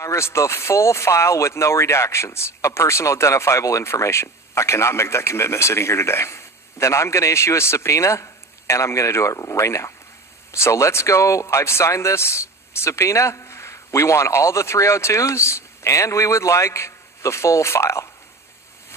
Congress the full file with no redactions of personal identifiable information? I cannot make that commitment sitting here today. Then I'm going to issue a subpoena, and I'm going to do it right now. So let's go. I've signed this subpoena. We want all the 302s, and we would like the full file.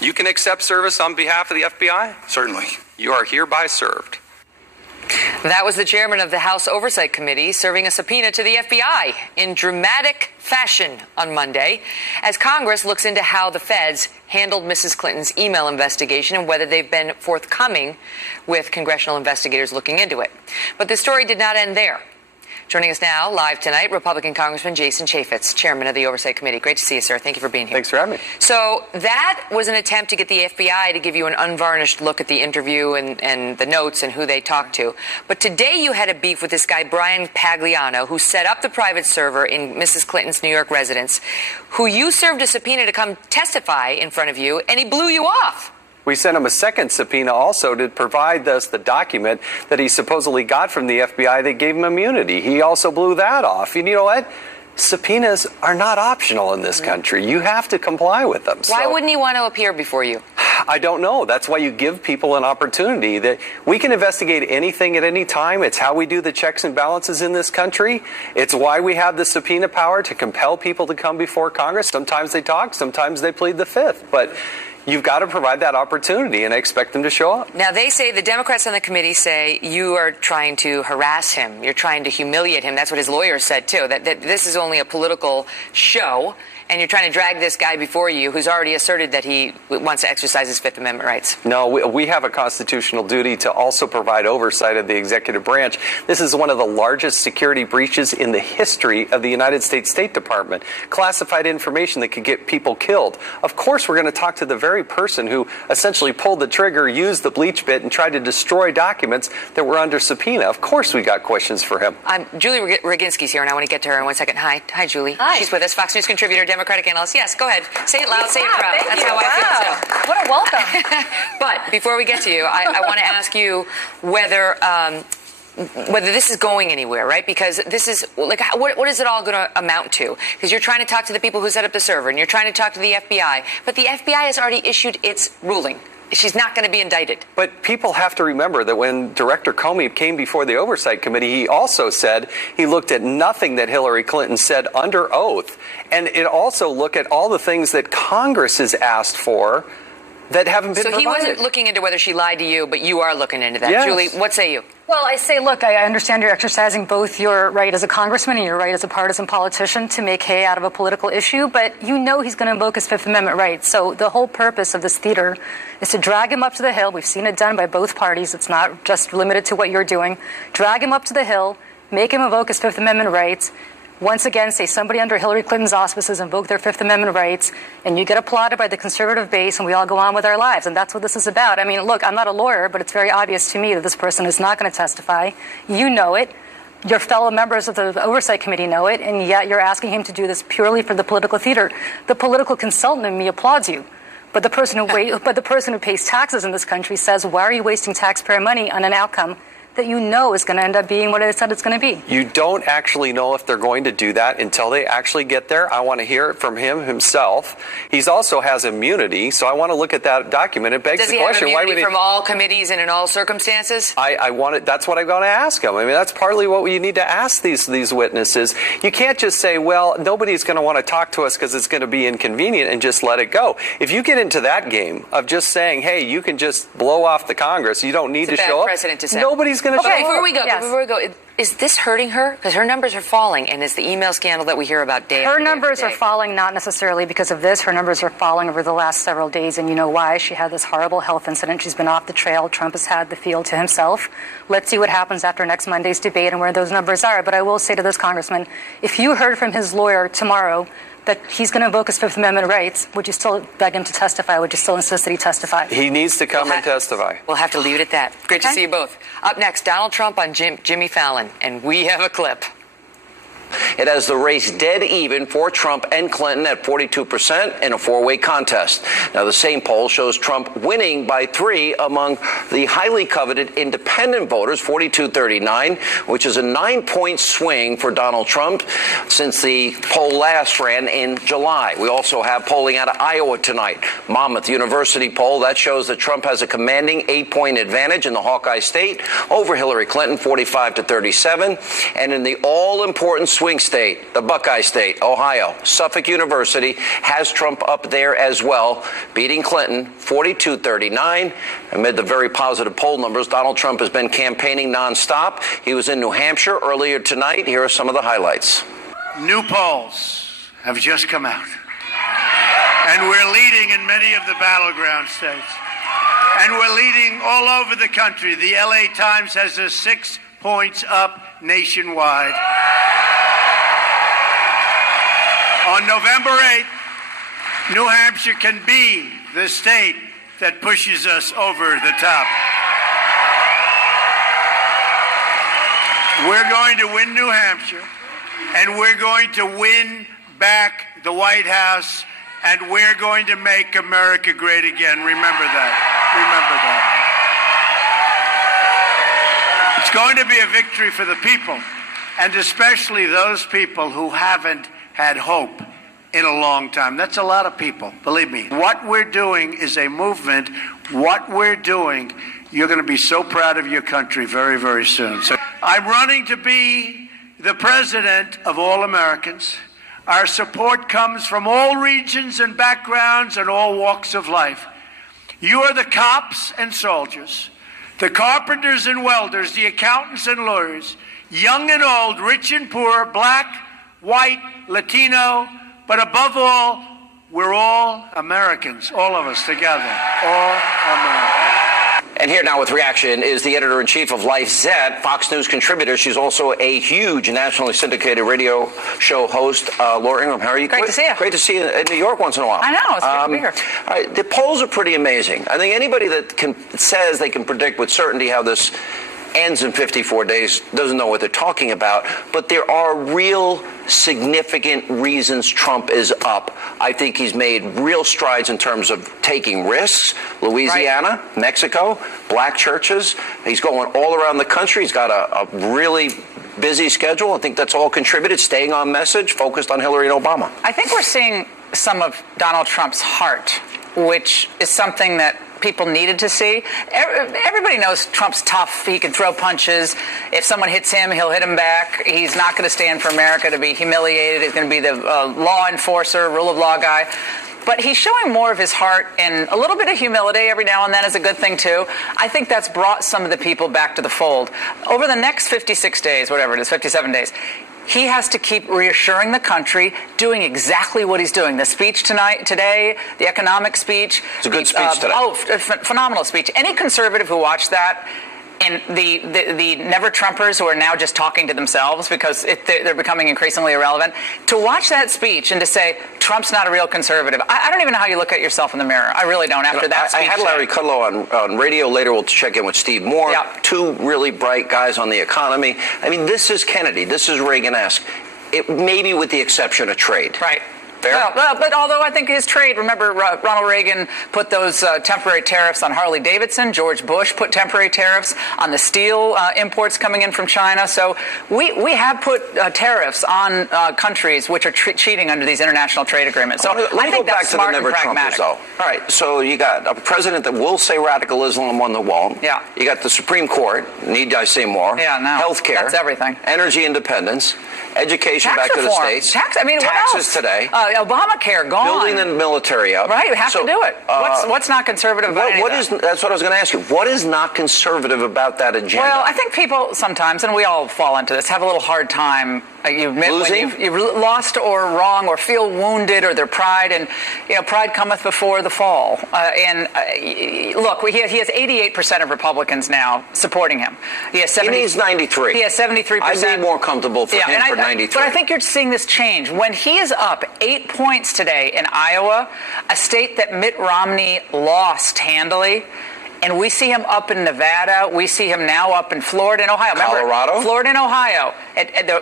You can accept service on behalf of the FBI? Certainly. You are hereby served. That was the chairman of the House Oversight Committee serving a subpoena to the FBI in dramatic fashion on Monday as Congress looks into how the feds handled Mrs. Clinton's email investigation and whether they've been forthcoming with congressional investigators looking into it. But the story did not end there. Joining us now, live tonight, Republican Congressman Jason Chaffetz, chairman of the Oversight Committee. Great to see you, sir. Thank you for being here. Thanks for having me. So that was an attempt to get the FBI to give you an unvarnished look at the interview and the notes and who they talked to. But today you had a beef with this guy, Brian Pagliano, who set up the private server in Mrs. Clinton's New York residence, who you served a subpoena to come testify in front of you, and he blew you off. We sent him a second subpoena also to provide us the document that he supposedly got from the FBI that gave him immunity. He also blew that off. And you know what? Subpoenas are not optional in this country. You have to comply with them. Why wouldn't he want to appear before you? I don't know. That's why you give people an opportunity. That we can investigate anything at any time. It's how we do the checks and balances in this country. It's why we have the subpoena power to compel people to come before Congress. Sometimes they talk, sometimes they plead the fifth. But you've got to provide that opportunity, and I expect them to show up. Now, they say, the Democrats on the committee say, you are trying to harass him. You're trying to humiliate him. That's what his lawyers said, too, that this is only a political show, and you're trying to drag this guy before you who's already asserted that he wants to exercise his Fifth Amendment rights. No, we have a constitutional duty to also provide oversight of the executive branch. This is one of the largest security breaches in the history of the United States State Department. Classified information that could get people killed. Of course, we're going to talk to the very person who essentially pulled the trigger, used the bleach bit, and tried to destroy documents that were under subpoena. Of course we got questions for him. Julie Roginski's here, and I want to get to her in 1 second. Hi, Julie. Hi. She's with us, Fox News contributor, Democratic analyst. Yes, go ahead. Say it loud, say it proud. Thank That's you. how I feel, too. What a welcome. But before we get to you, I want to ask you whether this is going anywhere, right? Because this is, like, what is it all going to amount to? Because you're trying to talk to the people who set up the server, and you're trying to talk to the FBI, but the FBI has already issued its ruling. She's not going to be indicted. But people have to remember that when Director Comey came before the Oversight Committee, he also said he looked at nothing that Hillary Clinton said under oath. And it also looked at all the things that Congress has asked for that haven't been provided. So he wasn't looking into whether she lied to you, but you are looking into that. Yes. Julie, what say you? Well, I say, look, I understand you're exercising both your right as a congressman and your right as a partisan politician to make hay out of a political issue, but you know he's going to invoke his Fifth Amendment rights. So the whole purpose of this theater is to drag him up to the Hill. We've seen it done by both parties. It's not just limited to what you're doing. Drag him up to the Hill, make him invoke his Fifth Amendment rights. Once again, say somebody under Hillary Clinton's auspices invoke their Fifth Amendment rights, and you get applauded by the conservative base, and we all go on with our lives. And that's what this is about. I mean, look, I'm not a lawyer, but it's very obvious to me that this person is not going to testify. You know it. Your fellow members of the Oversight Committee know it, and yet you're asking him to do this purely for the political theater. The political consultant in me applauds you. But the person who pays taxes in this country says, why are you wasting taxpayer money on an outcome that you know is going to end up being what it said it's going to be? You don't actually know if they're going to do that until they actually get there. I want to hear it from him himself. He also has immunity, so I want to look at that document. It begs Does the he question, have why immunity would he? from all committees and in all circumstances? I want it. That's what I'm going to ask him. I mean, that's partly what you need to ask these witnesses. You can't just say, well, nobody's going to want to talk to us because it's going to be inconvenient, and just let it go. If you get into that game of just saying, hey, you can just blow off the Congress, you don't need to show up. Precedent to set. Nobody's going to show up. Before we go, is this hurting her? Because her numbers are falling, and it's the email scandal that we hear about day after day. Her numbers are falling not necessarily because of this. Her numbers are falling over the last several days, and you know why. She had this horrible health incident. She's been off the trail. Trump has had the field to himself. Let's see what happens after next Monday's debate and where those numbers are. But I will say to this congressman, if you heard from his lawyer tomorrow that he's going to invoke his Fifth Amendment rights, would you still beg him to testify? Would you still insist that he testify? He needs to come and testify. We'll have to leave it at that. Great to see you both. Up next, Donald Trump on Jimmy Fallon, and we have a clip. It has the race dead even for Trump and Clinton at 42% in a four-way contest. Now, the same poll shows Trump winning by 3 among the highly coveted independent voters, 42-39, which is a 9-point swing for Donald Trump since the poll last ran in July. We also have polling out of Iowa tonight. Monmouth University poll that shows that Trump has a commanding 8-point advantage in the Hawkeye state over Hillary Clinton, 45-37, and in the all-important swing state, the Buckeye State, Ohio, Suffolk University has Trump up there as well, beating Clinton 42-39. Amid the very positive poll numbers, Donald Trump has been campaigning nonstop. He was in New Hampshire earlier tonight. Here are some of the highlights. New polls have just come out, and we're leading in many of the battleground states, and we're leading all over the country. The LA Times has us 6 points up nationwide. On November 8th, New Hampshire can be the state that pushes us over the top. We're going to win New Hampshire, and we're going to win back the White House, and we're going to make America great again. Remember that. Remember that. It's going to be a victory for the people, and especially those people who haven't had hope in a long time. That's a lot of people, believe me. What we're doing is a movement. What we're doing, you're going to be so proud of your country very, very soon. So I'm running to be the president of all Americans. Our support comes from all regions and backgrounds and all walks of life. You are the cops and soldiers, the carpenters and welders, the accountants and lawyers, young and old, rich and poor, black, white, Latino, but above all, we're all Americans, all of us together, all Americans. And here now with reaction is the editor-in-chief of Life Zet, Fox News contributor. She's also a huge nationally syndicated radio show host. Laura Ingraham, how are you? Great to see you. Great to see you in New York once in a while. I know, it's great to be here. All right, the polls are pretty amazing. I think anybody that says they can predict with certainty how this ends in 54 days doesn't know what they're talking about, but there are real significant reasons Trump is up. I think he's made real strides in terms of taking risks. Louisiana, right. Mexico, black churches. He's going all around the country. He's got a really busy schedule. I think that's all contributed, staying on message, focused on Hillary and Obama. I think we're seeing some of Donald Trump's heart, which is something that people needed to see. Everybody knows Trump's tough. He can throw punches. If someone hits him, he'll hit him back. He's not going to stand for America to be humiliated. He's going to be the law enforcer, rule of law guy. But he's showing more of his heart, and a little bit of humility every now and then is a good thing, too. I think that's brought some of the people back to the fold. Over the next 56 days, whatever it is, 57 days, he has to keep reassuring the country, doing exactly what he's doing. The speech today, the economic speech. It's a good speech today. Oh, phenomenal speech. Any conservative who watched that, and the never-Trumpers who are now just talking to themselves because they're becoming increasingly irrelevant, to watch that speech and to say, Trump's not a real conservative. I don't even know how you look at yourself in the mirror. I really don't after that speech. I had Larry Kudlow on radio. Later we'll check in with Steve Moore. Yep. Two really bright guys on the economy. I mean, this is Kennedy. This is Reagan-esque. Maybe with the exception of trade. Right. Well, but although I think his trade, remember Ronald Reagan put those temporary tariffs on Harley-Davidson. George Bush put temporary tariffs on the steel imports coming in from China. So we have put tariffs on countries which are cheating under these international trade agreements. So I think that's smart and pragmatic. All right, so you got a president that will say radical Islam on the wall. Yeah. You got the Supreme Court. Need I say more? Yeah, no. Healthcare. That's everything. Energy independence. Education tax back reform. To the states. Taxes today. Obamacare gone. Building the military up. Right, we have to do it. What's not conservative about that? That's what I was going to ask you. What is not conservative about that agenda? Well, I think people sometimes, and we all fall into this, have a little hard time. You admit losing? When you've lost or wrong or feel wounded or their pride, and pride cometh before the fall. Look, he has 88% of Republicans now supporting him. He needs 93. He has 73%. I'd be more comfortable for him for 93. But I think you're seeing this change. When he is up 8 points today in Iowa, a state that Mitt Romney lost handily, And we see him up in Nevada. We see him now up in Florida and Ohio. Remember, Colorado? Florida and Ohio.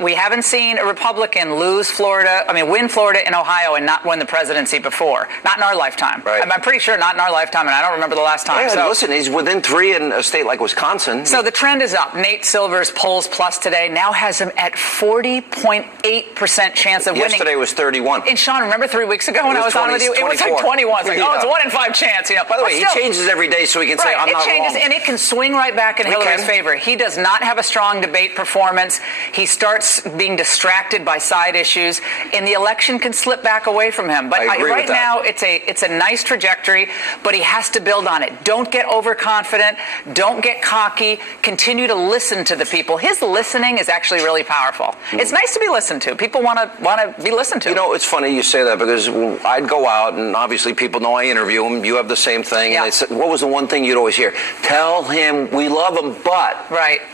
We haven't seen a Republican win Florida and Ohio and not win the presidency before. Not in our lifetime. Right. I'm pretty sure not in our lifetime, and I don't remember the last time. Yeah, so, listen, he's within 3 in a state like Wisconsin. So the trend is up. Nate Silver's polls plus today now has him at 40.8% chance of winning. Yesterday was 31. And Sean, remember 3 weeks ago when I was on with you? It was like 21. It's like, it's a 1 in 5 chance. By the way, he changes every day so he can say, I'm not changes, wrong. and it can swing right back in Hillary's favor. He does not have a strong debate performance. He starts being distracted by side issues, and the election can slip back away from him. But right now, it's a nice trajectory, but he has to build on it. Don't get overconfident. Don't get cocky. Continue to listen to the people. His listening is actually really powerful. It's nice to be listened to. People want to be listened to. You know, it's funny you say that because I'd go out, and obviously people know I interview him. You have the same thing. Yeah. And they said, what was the one thing you'd always hear? Tell him we love him, but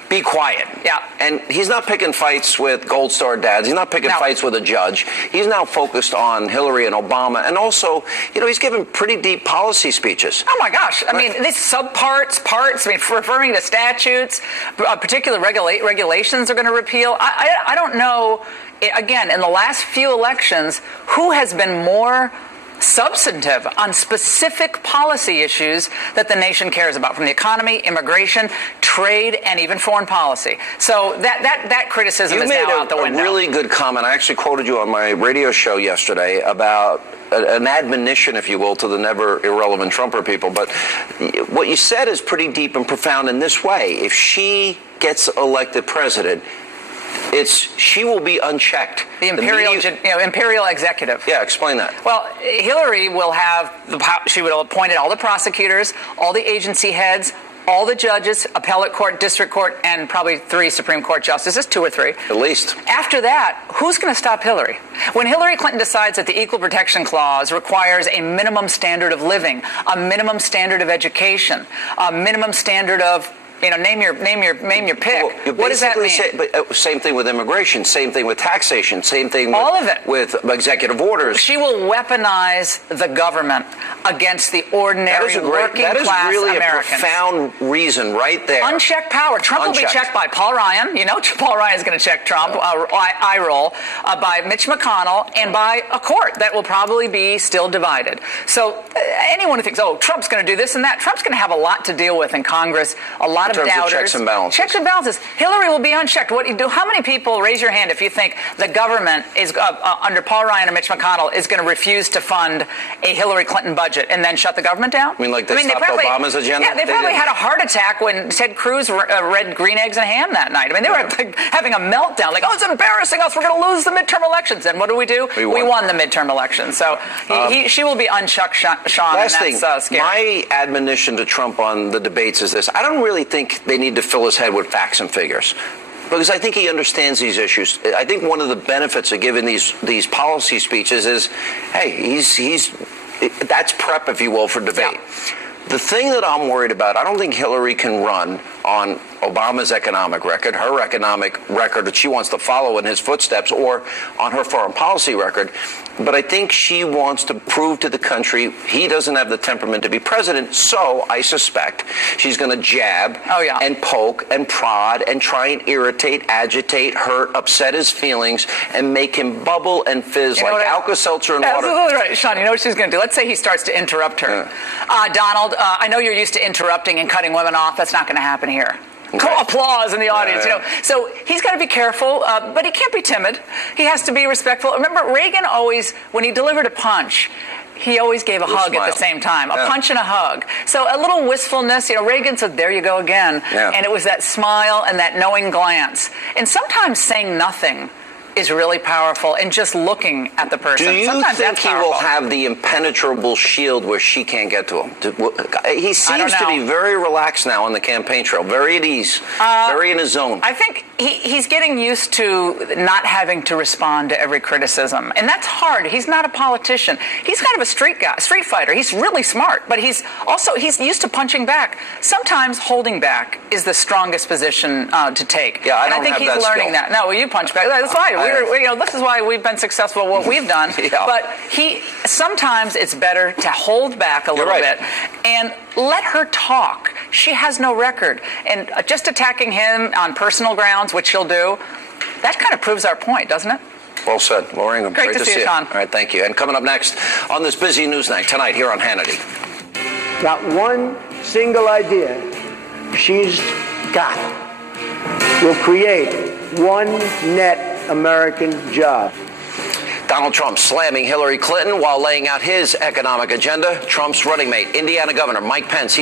be quiet. Yeah. And he's not picking fights with Gold Star dads. He's not picking fights with a judge. He's now focused on Hillary and Obama. And also, he's given pretty deep policy speeches. Oh, my gosh. I mean, these parts, referring to statutes, particular regulations are going to repeal. I don't know, again, in the last few elections, who has been more substantive on specific policy issues that the nation cares about, from the economy, immigration, trade, and even foreign policy. So that criticism is now out the window. You made a really good comment. I actually quoted you on my radio show yesterday about an admonition, if you will, to the never irrelevant Trumper people. But what you said is pretty deep and profound in this way. If she gets elected president, she will be unchecked. The imperial executive. Yeah, explain that. Well, Hillary will have she will have appointed all the prosecutors, all the agency heads, all the judges, appellate court, district court, and probably 3 Supreme Court justices, 2 or 3. At least. After that, who's going to stop Hillary? When Hillary Clinton decides that the Equal Protection Clause requires a minimum standard of living, a minimum standard of education, a minimum standard of name your pick. Well, what does that mean? Same thing with immigration, same thing with taxation, same thing all of it. With executive orders. She will weaponize the government against the ordinary working class Americans. That is really a profound reason right there. Unchecked power. Trump will be checked by Paul Ryan. Paul Ryan is going to check Trump, eye roll, by Mitch McConnell, and by a court that will probably be still divided. So anyone who thinks, Trump's going to do this and that, Trump's going to have a lot to deal with in Congress, a lot of doubters. Checks and balances. Checks and balances. Hillary will be unchecked. How many people, raise your hand if you think the government is under Paul Ryan and Mitch McConnell is going to refuse to fund a Hillary Clinton budget and then shut the government down? I mean, like they stopped Obama's agenda? Yeah, they probably had a heart attack when Ted Cruz read Green Eggs and Ham that night. I mean, they were having a meltdown, like, it's embarrassing us. We're going to lose the midterm elections. And what do? We won the midterm elections. So she will be unchucked, Sean. Last and that's thing, scary. my admonition to Trump on the debates is this. I don't really think they need to fill his head with facts and figures, because I think he understands these issues. I think one of the benefits of giving these policy speeches is, hey, that's prep, if you will, for debate. Yeah. The thing that I'm worried about, I don't think Hillary can run on Obama's economic record, her economic record that she wants to follow in his footsteps, or on her foreign policy record. But I think she wants to prove to the country he doesn't have the temperament to be president. So I suspect she's going to jab and poke and prod and try and irritate, agitate, hurt, upset his feelings, and make him bubble and fizz like Alka-Seltzer and water. Absolutely right, Sean. You know what she's going to do? Let's say he starts to interrupt her. Donald, I know you're used to interrupting and cutting women off. That's not going to happen here. Applause in the audience, So he's got to be careful, but he can't be timid. He has to be respectful. Remember, Reagan always, when he delivered a punch, he always gave a hug at the same time, a punch and a hug. So a little wistfulness, Reagan said, there you go again. Yeah. And it was that smile and that knowing glance. And sometimes saying nothing is really powerful, and just looking at the person. Do you Sometimes think he will have the impenetrable shield where she can't get to him? He seems to be very relaxed now on the campaign trail, very at ease, very in his zone. I think he's getting used to not having to respond to every criticism, and that's hard. He's not a politician. He's kind of a street fighter. He's really smart, but he's used to punching back. Sometimes holding back is the strongest position to take. Yeah, I think he's learning that. No, you punch back. That's fine. This is why we've been successful at what we've done. But sometimes it's better to hold back a little bit and let her talk. She has no record. And just attacking him on personal grounds, which she'll do, that kind of proves our point, doesn't it? Well said. Laura Ingraham, Great to see you, Sean. All right, thank you. And coming up next on this busy news night tonight here on Hannity. Not one single idea she's got will create one net American job. Donald Trump slamming Hillary Clinton while laying out his economic agenda. Trump's running mate, Indiana Governor Mike Pence,